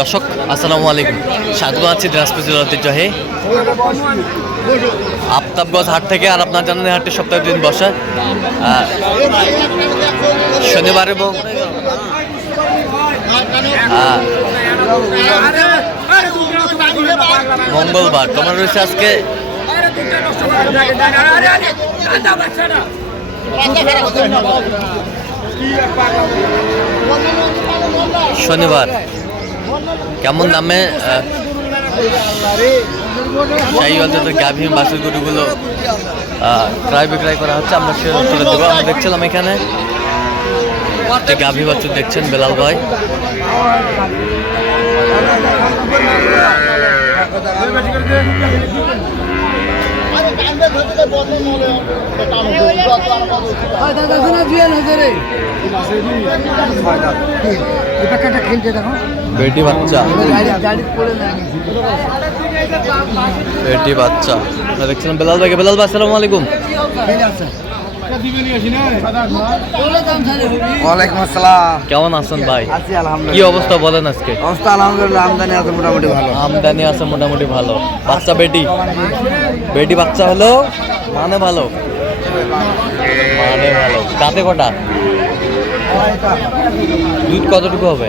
দর্শক আসসালামু আলাইকুম, স্বাগত আছি দিনাজপুর জেলার ঐতিহ্যবাহী আফতাবগঞ্জ হাট থেকে। আর আপনার জানেন হাটটি সপ্তাহে দিন বসে শনিবার এবং মঙ্গলবার। তোমার রয়েছে আজকে শনিবার। কেমন দামে শাহিওয়াল জাতের গাভী বাছুর গরুগুলো ক্রয় বিক্রয় করা হচ্ছে আমরা সে তুলে দেবো। আমরা দেখছিলাম এখানে গাভী বাছুর দেখছেন বেলাল ভাই। বেটি বাচ্চা বেটি বাচ্চা দেখছিলাম বেলাল ভাইকে। বেলাল ভাই আসসালামু আলাইকুম। ওয়ালাইকুম আসসালাম। কেমন আছেন ভাই? আছি আলহামদুলিল্লাহ। কি অবস্থা বলেন আজকে? অবস্থা আলহামদুলিল্লাহ, আমদানি আছে মোটামুটি ভালো। আমদানি আছে মোটামুটি ভালো। বাচ্চা বেটি বেটি বাচ্চা হলো মানে ভালো, মানে ভালো। দাঁতে কটা? দুধ কতটুকু হবে?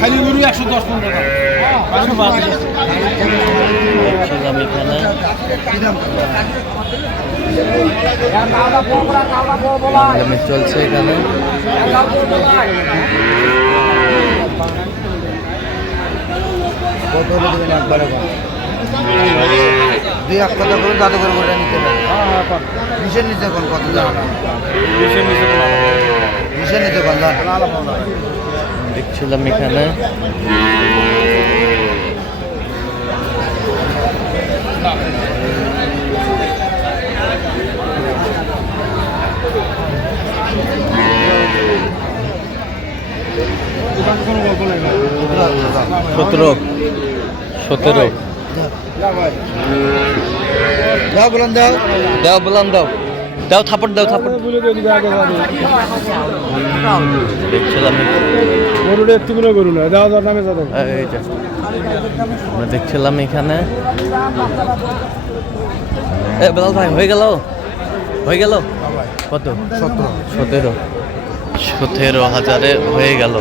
খালি গরু 110-15 টাকা। চলছে এখানে কত হলে দেবেন একবারে? দুই এক কথা করে জাদুঘর করে নিতে পারে। বিশের নিচে কোন কত জানা? বিশের নিচে কোন জানা? দেখছিলাম এখানে সতেরো দাও বলেন, দাও দাও বললাম, দাও দাও থাপড়, দাও থাপড়। দেখছিলাম আমরা দেখছিলাম এখানে বেলাল ভাই হয়ে গেল কত? 17,000-এ হয়ে গেল।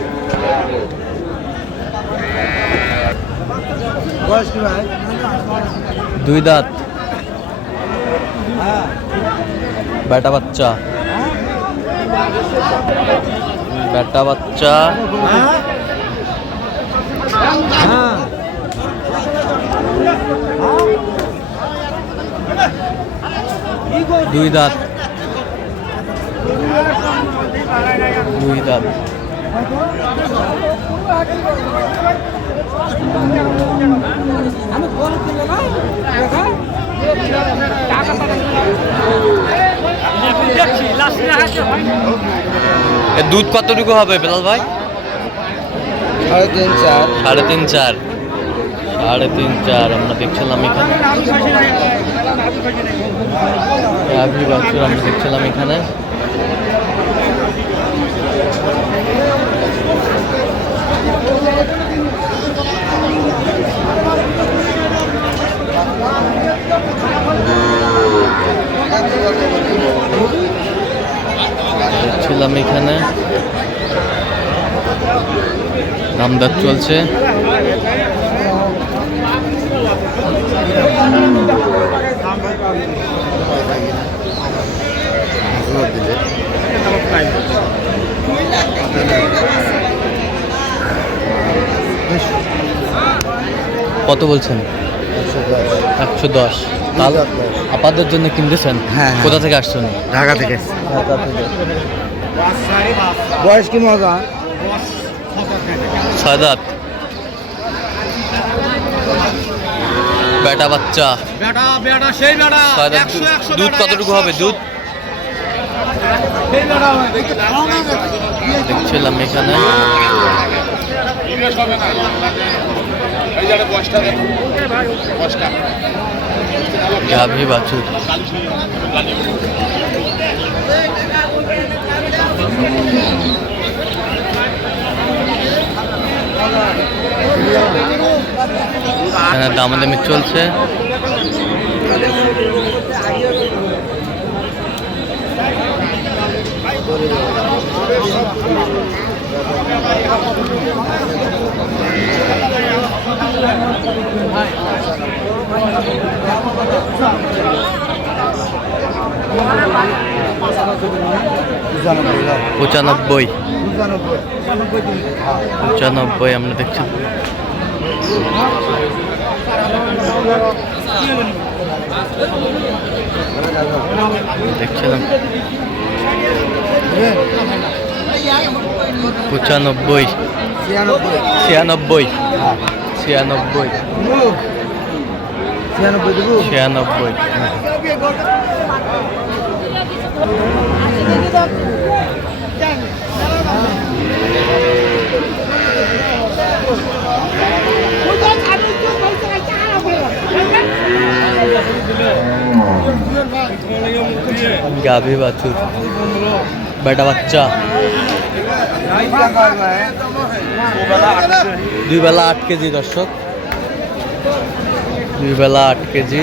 দুই দাঁত বেটা বাচ্চা দুই দাঁত দুধ কতটুকু হবে বেলাল ভাই? 3.5-4 আমরা দেখছিলাম এখানে আমরা দেখছিলাম এখানে নামদার চলছে। কত বলছেন? 110। আপনাদের জন্য কিনতেছেন? হ্যাঁ। কোথা থেকে আসছেন? ঢাকা থেকে। বয়স কি মজা? 6 দাঁত বেটা বাচ্চা। দুধ কতটুকু হবে? দুধ দেখছিলাম এখানে গাভী বাছুর। এখানে দামাদামি চলছে। পঁচানব্বই আমরা দেখছি। দেখছিলাম 95 96 96 গাভী বাছুর বেটা বাচ্চা। দুই বেলা 8 কেজি দর্শক, দুই বেলা 8 কেজি।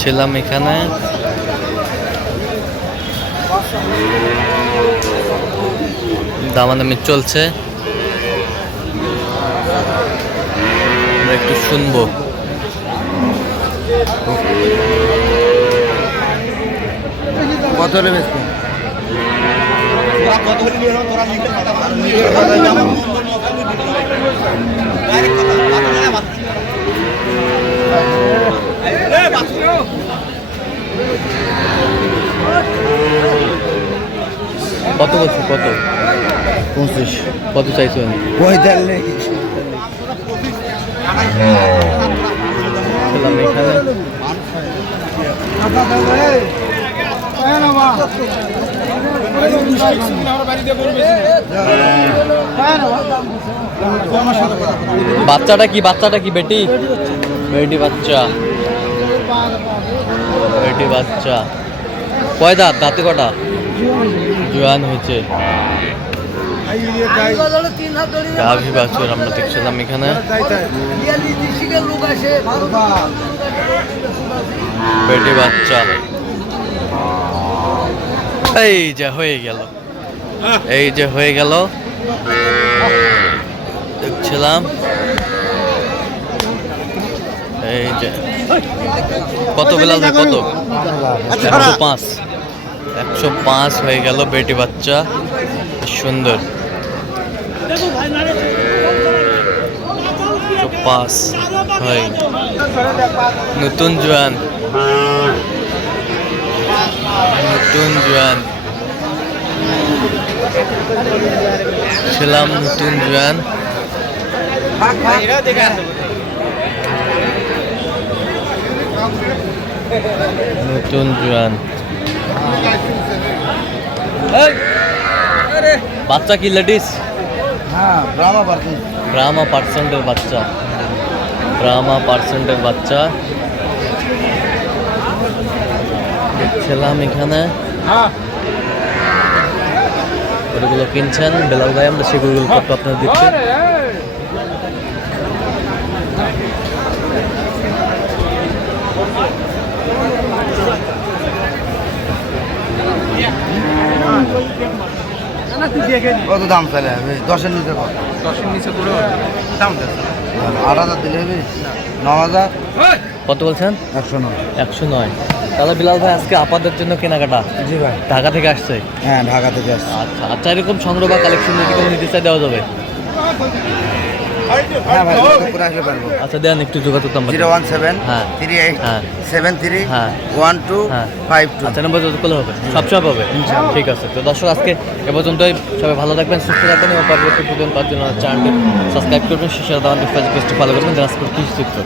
ছিলাম এখানে। দামাদামি চলছে, আমরা একটু শুনবো। কত হলে বেচবেন? কত বলছি? কত? 25। কত চাইছেন? 45। ছিলাম এখানে। বাচ্চাটা কি? বাচ্চাটা কি? বেটি বেটি বাচ্চা, বেটি বাচ্চা। কয় দাঁত? দাঁতে কটা? জোয়ান হয়েছে। গাভী বাছুর আমরা দেখছিলাম এখানে। বেটি বাচ্চা। এই যে হয়ে গেল, এই যে হয়ে গেল দেখছিলাম। এই যে কত বেলাল ভাই? কত? 105। 105 হয়ে গেল বেটি বাচ্চা। সুন্দর। 105 হয়। নতুন জোয়ান, নতুন জোয়ান ছিলাম, নতুন জোয়ান। নতুন জোয়ান। বাচ্চা কি লেডিস? হ্যাঁ, ব্রাহ্মা পার্সেন্ট। ব্রাহ্মা পার্সেন্টের বাচ্চা, ব্রাহ্মা পার্সেন্টের বাচ্চা দেখছিলাম এখানে। ওগুলো কিনছেন বেলাল ভাই, আমরা সেগুলো করতে আপনার দিচ্ছি। কত দাম চাইলে হবে? 10-এর নিচে কত? 10-এর নিচে করে দাম দেন। 8,000 দিলে হবে? 9,000? কত বলছেন? 109। 109। তাহলে বিলাল ভাই আজকে আপাদের জন্য কেনাকাটা? জি ভাই। ঢাকা থেকে আসছে? হ্যাঁ, ঢাকা থেকে আসছে। আচ্ছা আচ্ছা, এরকম সংগ্রহ বা কালেকশন যদি কোনো নিতে চাই দেওয়া যাবে? হ্যাঁ ভাই যোগাযোগ করে আসলে পারবো। আচ্ছা দেন একটু যোগাযোগ নাম্বার 017 হ্যাঁ। 38 হ্যাঁ। 73 হ্যাঁ। 12 হ্যাঁ। 52। আচ্ছা নম্বর যত করলে হবে সব হবে ঠিক আছে। তো দর্শক আজকে এ পর্যন্তই, সবাই ভালো থাকবেন, সুস্থ থাকবেন এবং পরবর্তী ভিডিও পাওয়ার জন্য চ্যানেলটি সাবস্ক্রাইব করবেন, শেষে দাওয়ান ফেসবুক পেজটি ফলো করবেন, দিনাজপুর কৃষি চিত্র।